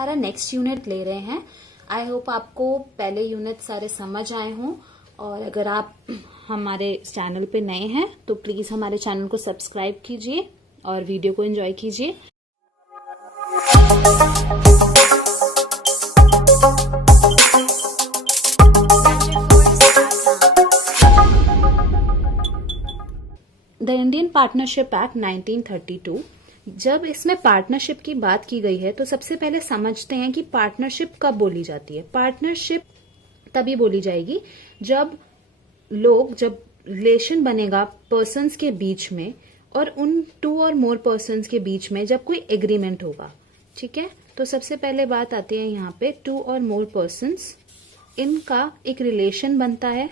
हमारा next unit ले रहे हैं। आई होप आपको पहले यूनिट सारे समझ आए हों, और अगर आप हमारे चैनल पे नए हैं तो प्लीज हमारे चैनल को सब्सक्राइब कीजिए और वीडियो को एंजॉय कीजिए। द इंडियन पार्टनरशिप एक्ट 1932, जब इसमें पार्टनरशिप की बात की गई है तो सबसे पहले समझते हैं कि पार्टनरशिप कब बोली जाती है। पार्टनरशिप तभी बोली जाएगी जब रिलेशन बनेगा पर्सन्स के बीच में, और उन 2 और मोर पर्सन्स के बीच में जब कोई एग्रीमेंट होगा। ठीक है, तो सबसे पहले बात आती है यहाँ पे 2 और मोर पर्सन्स, इनका एक रिलेशन बनता है।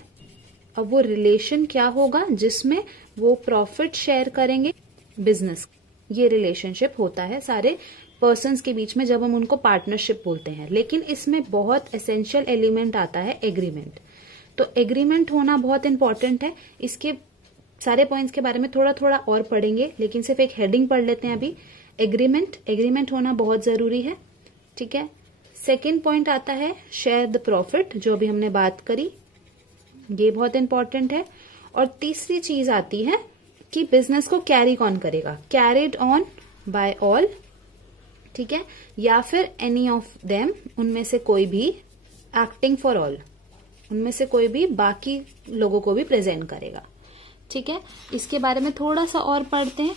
अब वो रिलेशन क्या होगा? जिसमें वो प्रॉफिट शेयर करेंगे बिजनेस। ये रिलेशनशिप होता है सारे पर्सन्स के बीच में जब हम उनको पार्टनरशिप बोलते हैं। लेकिन इसमें बहुत एसेंशियल एलिमेंट आता है एग्रीमेंट। तो एग्रीमेंट होना बहुत इंपॉर्टेंट है। इसके सारे पॉइंट्स के बारे में थोड़ा थोड़ा और पढ़ेंगे, लेकिन सिर्फ एक हेडिंग पढ़ लेते हैं अभी। एग्रीमेंट होना बहुत जरूरी है। ठीक है, सेकेंड पॉइंट आता है शेयर द प्रॉफिट, जो अभी हमने बात करी, ये बहुत इंपॉर्टेंट है। और तीसरी चीज आती है कि बिजनेस को कैरी कौन करेगा, कैरिड ऑन बाय ऑल। ठीक है, या फिर एनी ऑफ देम, उनमें से कोई भी, एक्टिंग फॉर ऑल, उनमें से कोई भी बाकी लोगों को भी प्रेजेंट करेगा। ठीक है, इसके बारे में थोड़ा सा और पढ़ते हैं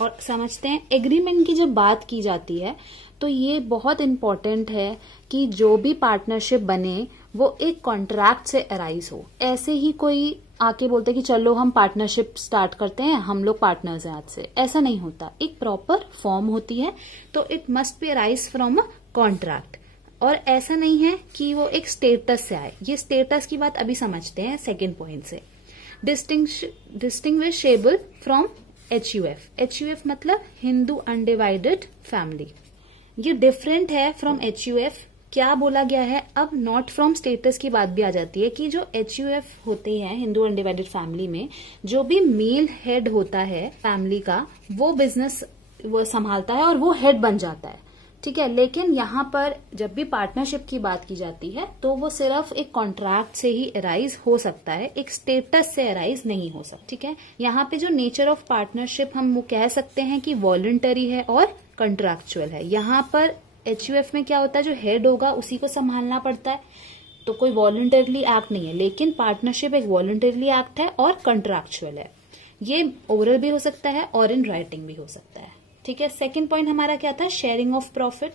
और समझते हैं। एग्रीमेंट की जब बात की जाती है तो ये बहुत इंपॉर्टेंट है कि जो भी पार्टनरशिप बने वो एक कॉन्ट्रैक्ट से अराइज हो। ऐसे ही कोई आके बोलते कि चलो हम पार्टनरशिप स्टार्ट करते हैं, हम लोग पार्टनर्स हैं आज से, ऐसा नहीं होता। एक प्रॉपर फॉर्म होती है, तो it must be arise from a contract. और ऐसा नहीं है कि वो एक स्टेटस से आए। ये स्टेटस की बात अभी समझते हैं सेकेंड पॉइंट से। Distinguishable from HUF। HUF मतलब हिंदू अनडिवाइडेड फैमिली। ये डिफरेंट है फ्रॉम HUF। क्या बोला गया है? अब नॉट फ्रॉम स्टेटस की बात भी आ जाती है कि जो HUF होते हैं हिंदू अनडिवाइडेड फैमिली में, जो भी मेल हेड होता है फैमिली का, वो बिजनेस वो संभालता है और वो हेड बन जाता है। ठीक है, लेकिन यहाँ पर जब भी पार्टनरशिप की बात की जाती है तो वो सिर्फ एक कॉन्ट्रैक्ट से ही अराइज हो सकता है, एक स्टेटस से अराइज नहीं हो सकता। ठीक है, यहाँ पे जो नेचर ऑफ पार्टनरशिप हम वो कह सकते हैं कि वॉलंटरी है और कंट्रैक्चुअल है। यहाँ पर HUF में क्या होता है, जो हेड होगा उसी को संभालना पड़ता है, तो कोई वॉलंटरली एक्ट नहीं है। लेकिन पार्टनरशिप एक वॉलंटरली एक्ट है और कंट्रैक्चुअल है। ये ओरल भी हो सकता है और इन राइटिंग भी हो सकता है। ठीक है, सेकंड पॉइंट हमारा क्या था? Sharing of profit.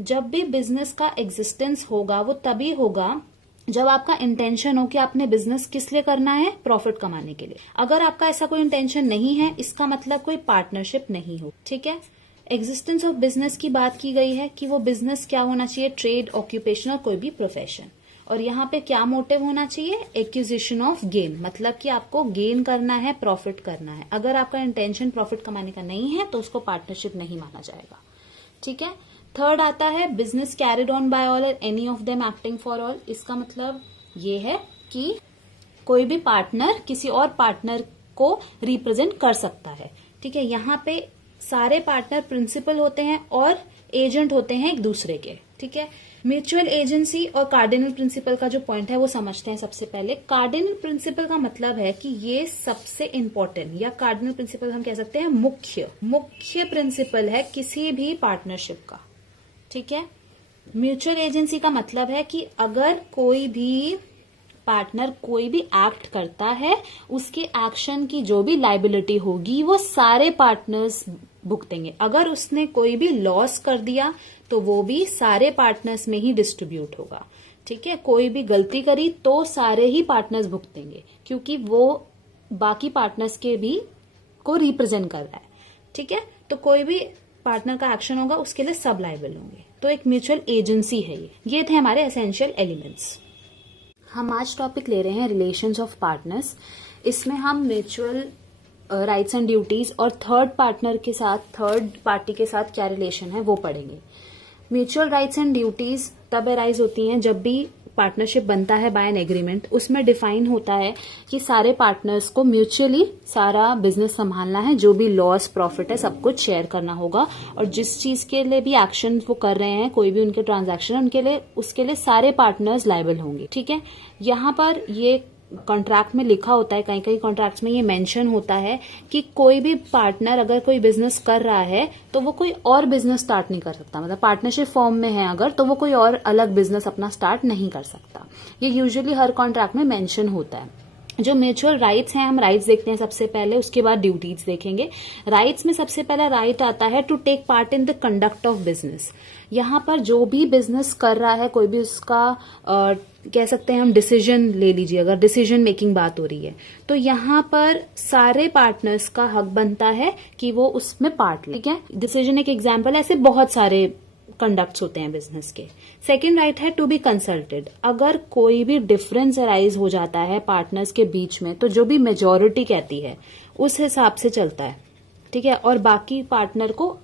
जब भी बिजनेस का एग्जिस्टेंस होगा वो तभी होगा जब आपका इंटेंशन हो कि आपने बिजनेस किस लिए करना है, प्रॉफिट कमाने के लिए। अगर आपका ऐसा कोई इंटेंशन नहीं है, इसका मतलब कोई पार्टनरशिप नहीं हो। ठीक है, एग्जिस्टेंस ऑफ बिजनेस की बात की गई है कि वो बिजनेस क्या होना चाहिए, ट्रेड, ऑक्यूपेशन और कोई भी प्रोफेशन। और यहाँ पे क्या मोटिव होना चाहिए? एक्विजिशन ऑफ गेन, मतलब कि आपको गेन करना है, प्रॉफिट करना है। अगर आपका इंटेंशन प्रॉफिट कमाने का नहीं है तो उसको पार्टनरशिप नहीं माना जाएगा। ठीक है, थर्ड आता है business carried on by all or any of them acting for all. इसका मतलब ये है कि कोई भी पार्टनर किसी और पार्टनर को रिप्रेजेंट कर सकता है। ठीक है, यहाँ पे सारे पार्टनर प्रिंसिपल होते हैं और एजेंट होते हैं एक दूसरे के। ठीक है, म्यूचुअल एजेंसी और कार्डिनल प्रिंसिपल का जो पॉइंट है वो समझते हैं सबसे पहले। कार्डिनल प्रिंसिपल का मतलब है कि ये सबसे इंपॉर्टेंट, या कार्डिनल प्रिंसिपल हम कह सकते हैं मुख्य प्रिंसिपल है किसी भी पार्टनरशिप का। ठीक है, म्यूचुअल एजेंसी का मतलब है कि अगर कोई भी पार्टनर कोई भी एक्ट करता है, उसके एक्शन की जो भी लाइबिलिटी होगी वो सारे पार्टनर्स भुगतेंगे। अगर उसने कोई भी लॉस कर दिया तो वो भी सारे पार्टनर्स में ही डिस्ट्रीब्यूट होगा। ठीक है, कोई भी गलती करी तो सारे ही पार्टनर्स भुगतेंगे, क्योंकि वो बाकी पार्टनर्स के भी को रिप्रेजेंट कर रहा है। ठीक है, तो कोई भी पार्टनर का एक्शन होगा उसके लिए सब लाइबल होंगे। तो एक म्यूचुअल एजेंसी है ये थे हमारे एसेंशियल एलिमेंट्स। हम आज टॉपिक ले रहे हैं रिलेशंस ऑफ पार्टनर्स। इसमें हम म्यूचुअल राइट्स एंड ड्यूटीज और थर्ड पार्टी के साथ क्या रिलेशन है वो पढ़ेंगे। म्यूचुअल राइट्स एंड ड्यूटीज तब अराइज होती हैं जब भी पार्टनरशिप बनता है बाय एन एग्रीमेंट, उसमें डिफाइन होता है कि सारे पार्टनर्स को म्यूचुअली सारा बिजनेस संभालना है, जो भी लॉस प्रॉफिट है सब कुछ शेयर करना होगा, और जिस चीज के लिए भी एक्शन वो कर रहे हैं, कोई भी उनके ट्रांजैक्शन, उनके लिए उसके लिए सारे पार्टनर्स लायबल होंगे। ठीक है, यहाँ पर ये कॉन्ट्रैक्ट में लिखा होता है, कहीं कहीं कॉन्ट्रैक्ट्स में ये मेंशन होता है कि कोई भी पार्टनर अगर कोई बिजनेस कर रहा है तो वो कोई और बिजनेस स्टार्ट नहीं कर सकता, मतलब पार्टनरशिप फॉर्म में है अगर, तो वो कोई और अलग बिजनेस अपना स्टार्ट नहीं कर सकता। ये यूजुअली हर कॉन्ट्रैक्ट में मेंशन होता है। जो म्यूचुअल राइट्स हैं, हम राइट्स देखते हैं सबसे पहले, उसके बाद ड्यूटीज देखेंगे। राइट्स में सबसे पहला राइट आता है to take part in the conduct of business. यहाँ पर जो भी बिजनेस कर रहा है, कोई भी उसका कह सकते हैं हम डिसीजन ले लीजिए, अगर डिसीजन मेकिंग बात हो रही है तो यहाँ पर सारे पार्टनर्स का हक बनता है कि वो उसमें पार्ट ले। ठीक है, डिसीजन एक एग्जाम्पल, ऐसे बहुत सारे कंडक्ट्स होते हैं बिजनेस के। सेकेंड राइट है टू बी कंसल्टेड। अगर कोई भी डिफरेंस अराइज हो जाता है पार्टनर्स के बीच में, तो जो भी मेजोरिटी कहती है उस हिसाब से चलता है। ठीक है, और बाकी पार्टनर को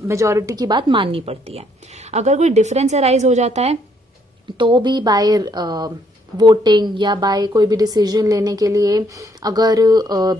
मेजोरिटी की बात माननी पड़ती है। अगर कोई डिफरेंस अराइज हो जाता है तो भी बाय वोटिंग या बाय कोई भी डिसीजन लेने के लिए अगर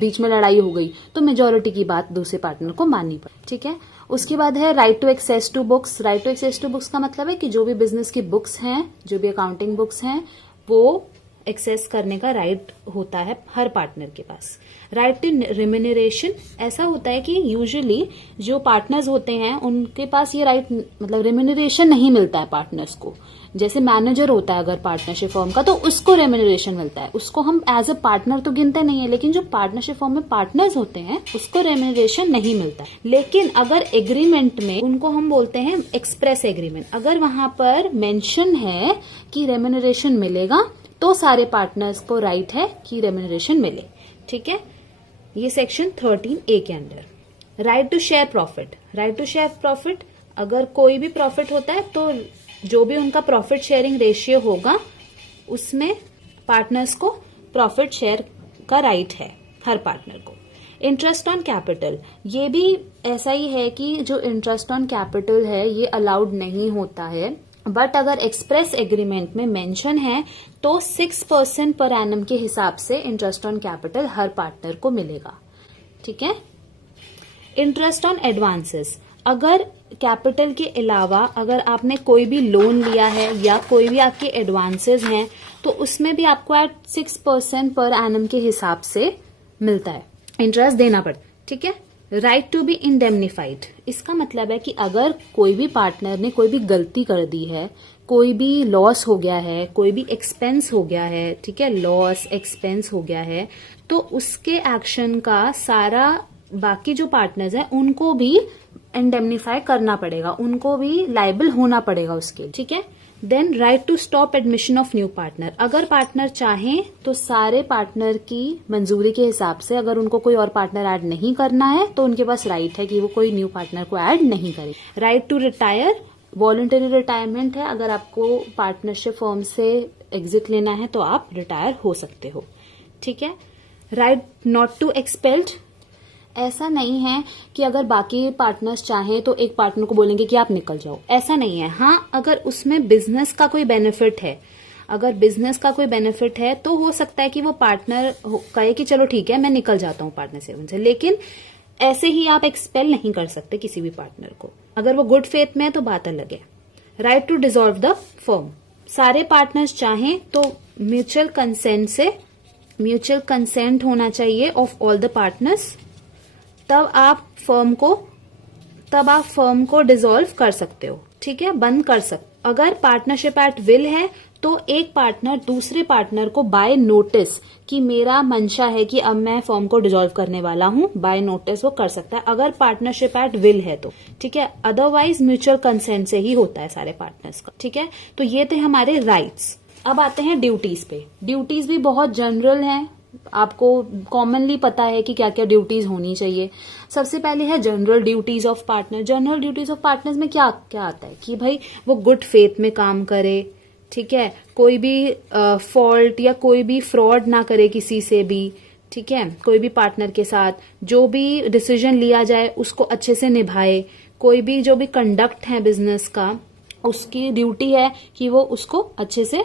बीच में लड़ाई हो गई तो मेजोरिटी की बात दूसरे पार्टनर को माननी पड़े। ठीक है, उसके बाद है right to access to books. Right to access to books का मतलब है कि जो भी बिजनेस की बुक्स हैं, जो भी अकाउंटिंग बुक्स हैं, वो एक्सेस करने का राइट होता है हर पार्टनर के पास। राइट टू रिम्यूनरेशन, ऐसा होता है कि यूजुअली जो पार्टनर्स होते हैं उनके पास ये राइट, मतलब रिम्यूनरेशन नहीं मिलता है पार्टनर्स को। जैसे मैनेजर होता है अगर पार्टनरशिप फॉर्म का, तो उसको रेम्यूनरेशन मिलता है, उसको हम एज ए पार्टनर तो गिनते नहीं है, लेकिन जो पार्टनरशिप फॉर्म में पार्टनर्स होते हैं उसको रेम्यूनरेशन नहीं मिलता है। लेकिन अगर एग्रीमेंट में, उनको हम बोलते हैं एक्सप्रेस एग्रीमेंट, अगर वहां पर मेंशन है कि रेम्यूनरेशन मिलेगा तो सारे पार्टनर्स को राइट है कि रेम्यूनरेशन मिले। ठीक है, ये सेक्शन 13A के अंडर। Right to share profit. Right to share profit, अगर कोई भी प्रॉफिट होता है तो जो भी उनका प्रॉफिट शेयरिंग रेशियो होगा उसमें पार्टनर्स को प्रॉफिट शेयर का राइट है, हर पार्टनर को। इंटरेस्ट ऑन कैपिटल, ये भी ऐसा ही है कि जो इंटरेस्ट ऑन कैपिटल है ये अलाउड नहीं होता है, बट अगर एक्सप्रेस एग्रीमेंट में मेंशन है तो 6% पर एनम के हिसाब से interest on capital her partner को मिलेगा। ठीक है, इंटरेस्ट ऑन एडवांसेस, अगर कैपिटल के अलावा अगर आपने कोई भी लोन लिया है या कोई भी आपके एडवांसेस हैं तो उसमें भी आपको एट 6% पर एनम के हिसाब से मिलता है, इंटरेस्ट देना पड़ता है। ठीक है, राइट टू बी इंडेमनिफाइड, इसका मतलब है कि अगर कोई भी पार्टनर ने कोई भी गलती कर दी है, कोई भी लॉस हो गया है, कोई भी एक्सपेंस हो गया है, ठीक है, लॉस एक्सपेंस हो गया है, तो उसके एक्शन का सारा बाकी जो पार्टनर्स हैं उनको भी इंडेमनिफाई करना पड़ेगा, उनको भी लायबल होना पड़ेगा उसके। ठीक है, then right to stop admission of new partner, अगर पार्टनर चाहें तो सारे पार्टनर की मंजूरी के हिसाब से अगर उनको कोई और पार्टनर ऐड नहीं करना है तो उनके पास राइट है कि वो कोई न्यू पार्टनर को ऐड नहीं करे। Right to retire, voluntary retirement है, अगर आपको पार्टनरशिप फर्म से एग्जिट लेना है तो आप रिटायर हो सकते हो। ठीक है, राइट नॉट टू एक्सपेल्ड, ऐसा नहीं है कि अगर बाकी पार्टनर्स चाहें तो एक पार्टनर को बोलेंगे कि आप निकल जाओ, ऐसा नहीं है। हाँ, अगर उसमें बिजनेस का कोई बेनिफिट है, अगर बिजनेस का कोई बेनिफिट है तो हो सकता है कि वो पार्टनर कहे कि चलो ठीक है मैं निकल जाता हूँ पार्टनरशिप से, लेकिन ऐसे ही आप एक्सपेल नहीं कर सकते किसी भी पार्टनर को। अगर वो गुड फेथ में है तो बात अलग है। Right to dissolve the firm, सारे पार्टनर्स चाहें तो म्यूचुअल कंसेंट से, म्यूचुअल कंसेंट होना चाहिए ऑफ ऑल द पार्टनर्स, तब आप फर्म को डिसॉल्व कर सकते हो। ठीक है, बंद कर सकते। अगर पार्टनरशिप एट विल है तो एक पार्टनर दूसरे पार्टनर को बाय नोटिस कि मेरा मंशा है कि अब मैं फर्म को डिसॉल्व करने वाला हूं, बाय नोटिस वो कर सकता है अगर पार्टनरशिप एट विल है तो। ठीक है, अदरवाइज म्यूचुअल कंसेंट से ही होता है सारे पार्टनर्स का। ठीक है, तो ये थे हमारे राइट्स। अब आते हैं ड्यूटीज पे। ड्यूटीज भी बहुत जनरल हैं, आपको कॉमनली पता है कि क्या क्या ड्यूटीज होनी चाहिए। सबसे पहले है general duties of partner. General duties of partners में क्या क्या आता है कि भाई वो गुड फेथ में काम करे, ठीक है, कोई भी फॉल्ट या कोई भी फ्रॉड ना करे किसी से भी, ठीक है, कोई भी पार्टनर के साथ जो भी डिसीजन लिया जाए उसको अच्छे से निभाए, कोई भी जो भी कंडक्ट है बिजनेस का उसकी ड्यूटी है कि वो उसको अच्छे से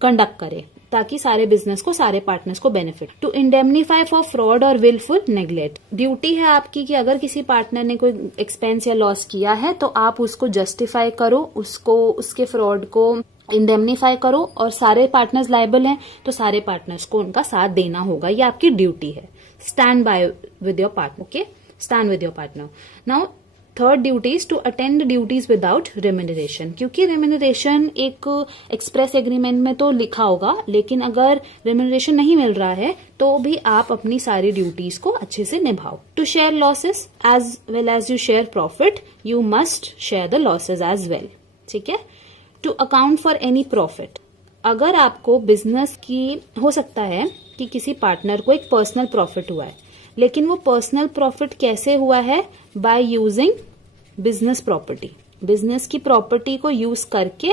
कंडक्ट करे ताकि सारे बिजनेस को, सारे पार्टनर्स को benefit. To indemnify for fraud और विलफुल नेग्लेक्ट, ड्यूटी है आपकी कि अगर किसी पार्टनर ने कोई एक्सपेंस या लॉस किया है तो आप उसको जस्टिफाई करो, उसको, उसके फ्रॉड को इंडेमनीफाई करो, और सारे पार्टनर्स लायबल हैं तो सारे पार्टनर्स को उनका साथ देना होगा, ये आपकी ड्यूटी है। Stand by with your partner, okay, stand with your partner. Now third duty is to attend duties without remuneration, क्योंकि रेम्यूनरेशन एक एक्सप्रेस एग्रीमेंट में तो लिखा होगा, लेकिन अगर रेम्यूनरेशन नहीं मिल रहा है तो भी आप अपनी सारी ड्यूटीज को अच्छे से निभाओ। To share losses as well as you share profit, you must share the losses as well, ठीक है। To account for any profit, अगर आपको बिजनेस की, हो सकता है कि किसी पार्टनर को एक पर्सनल प्रॉफिट हुआ है, लेकिन वो पर्सनल प्रॉफिट कैसे हुआ है, by using business property, business की प्रॉपर्टी को यूज करके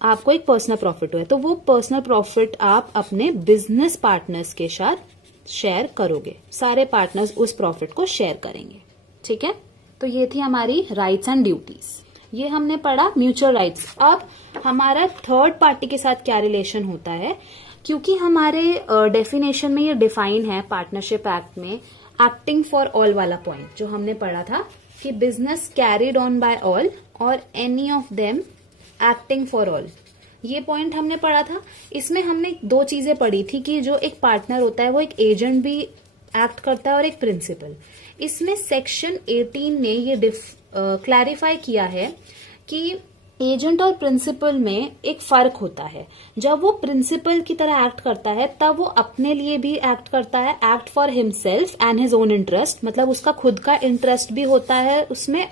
आपको एक पर्सनल प्रॉफिट हुआ है, तो वो पर्सनल प्रॉफिट आप अपने बिजनेस पार्टनर्स के साथ शेयर करोगे, सारे पार्टनर्स उस प्रॉफिट को शेयर करेंगे, ठीक है। तो ये थी हमारी राइट्स एंड ड्यूटीज, ये हमने पढ़ा म्यूचुअल राइट्स। अब हमारा थर्ड पार्टी के साथ क्या रिलेशन होता है, क्योंकि हमारे डेफिनेशन में ये डिफाइन है पार्टनरशिप एक्ट में, एक्टिंग फॉर ऑल वाला पॉइंट जो हमने पढ़ा था कि business carried on by all or any of them acting for all, ये पॉइंट हमने पढ़ा था। इसमें हमने दो चीजें पढ़ी थी कि जो एक पार्टनर होता है वो एक एजेंट भी एक्ट करता है और एक प्रिंसिपल। इसमें सेक्शन 18 ने ये क्लैरिफाई किया है कि एजेंट और प्रिंसिपल में एक फर्क होता है। जब वो प्रिंसिपल की तरह एक्ट करता है तब वो अपने लिए भी एक्ट करता है, act for himself and his own interest, मतलब उसका खुद का इंटरेस्ट भी होता है उसमें,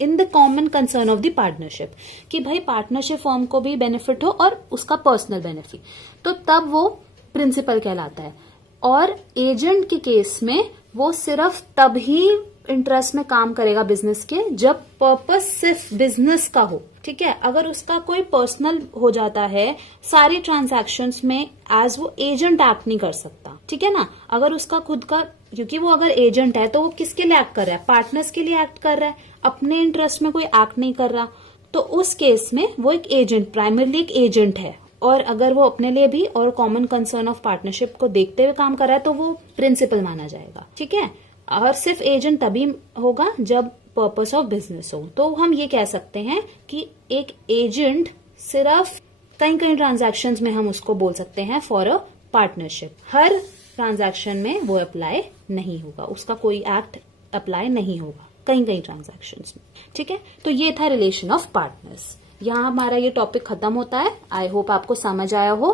in the common concern of the partnership, कि भाई पार्टनरशिप फॉर्म को भी बेनिफिट हो और उसका पर्सनल बेनिफिट, तो तब वो प्रिंसिपल कहलाता है। और एजेंट के केस में वो सिर्फ तब ही इंटरेस्ट में काम करेगा बिजनेस के जब पर्पस सिर्फ बिजनेस का हो, ठीक है। अगर उसका कोई पर्सनल हो जाता है सारी ट्रांजैक्शंस में, एज वो एजेंट एक्ट नहीं कर सकता, ठीक है ना। अगर उसका खुद का, क्योंकि वो अगर एजेंट है तो वो किसके लिए एक्ट कर रहा है, पार्टनर्स के लिए एक्ट कर रहा है, अपने इंटरेस्ट में कोई एक्ट नहीं कर रहा, तो उस केस में वो एक एजेंट, प्राइमरली एक एजेंट है। और अगर वो अपने लिए भी और कॉमन कंसर्न ऑफ पार्टनरशिप को देखते हुए काम कर रहा है तो वो प्रिंसिपल माना जाएगा, ठीक है। और सिर्फ एजेंट तभी होगा जब पर्पस ऑफ बिजनेस हो। तो हम ये कह सकते हैं कि एक एजेंट सिर्फ कई ट्रांजैक्शंस में हम उसको बोल सकते हैं for a partnership, her transaction में वो अप्लाई नहीं होगा, उसका कोई एक्ट अप्लाई नहीं होगा कई ट्रांजैक्शंस में, ठीक है। तो ये था रिलेशन ऑफ पार्टनर्स। यहाँ हमारा ये टॉपिक खत्म होता है। आई होप आपको समझ आया हो।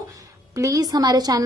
प्लीज हमारे चैनल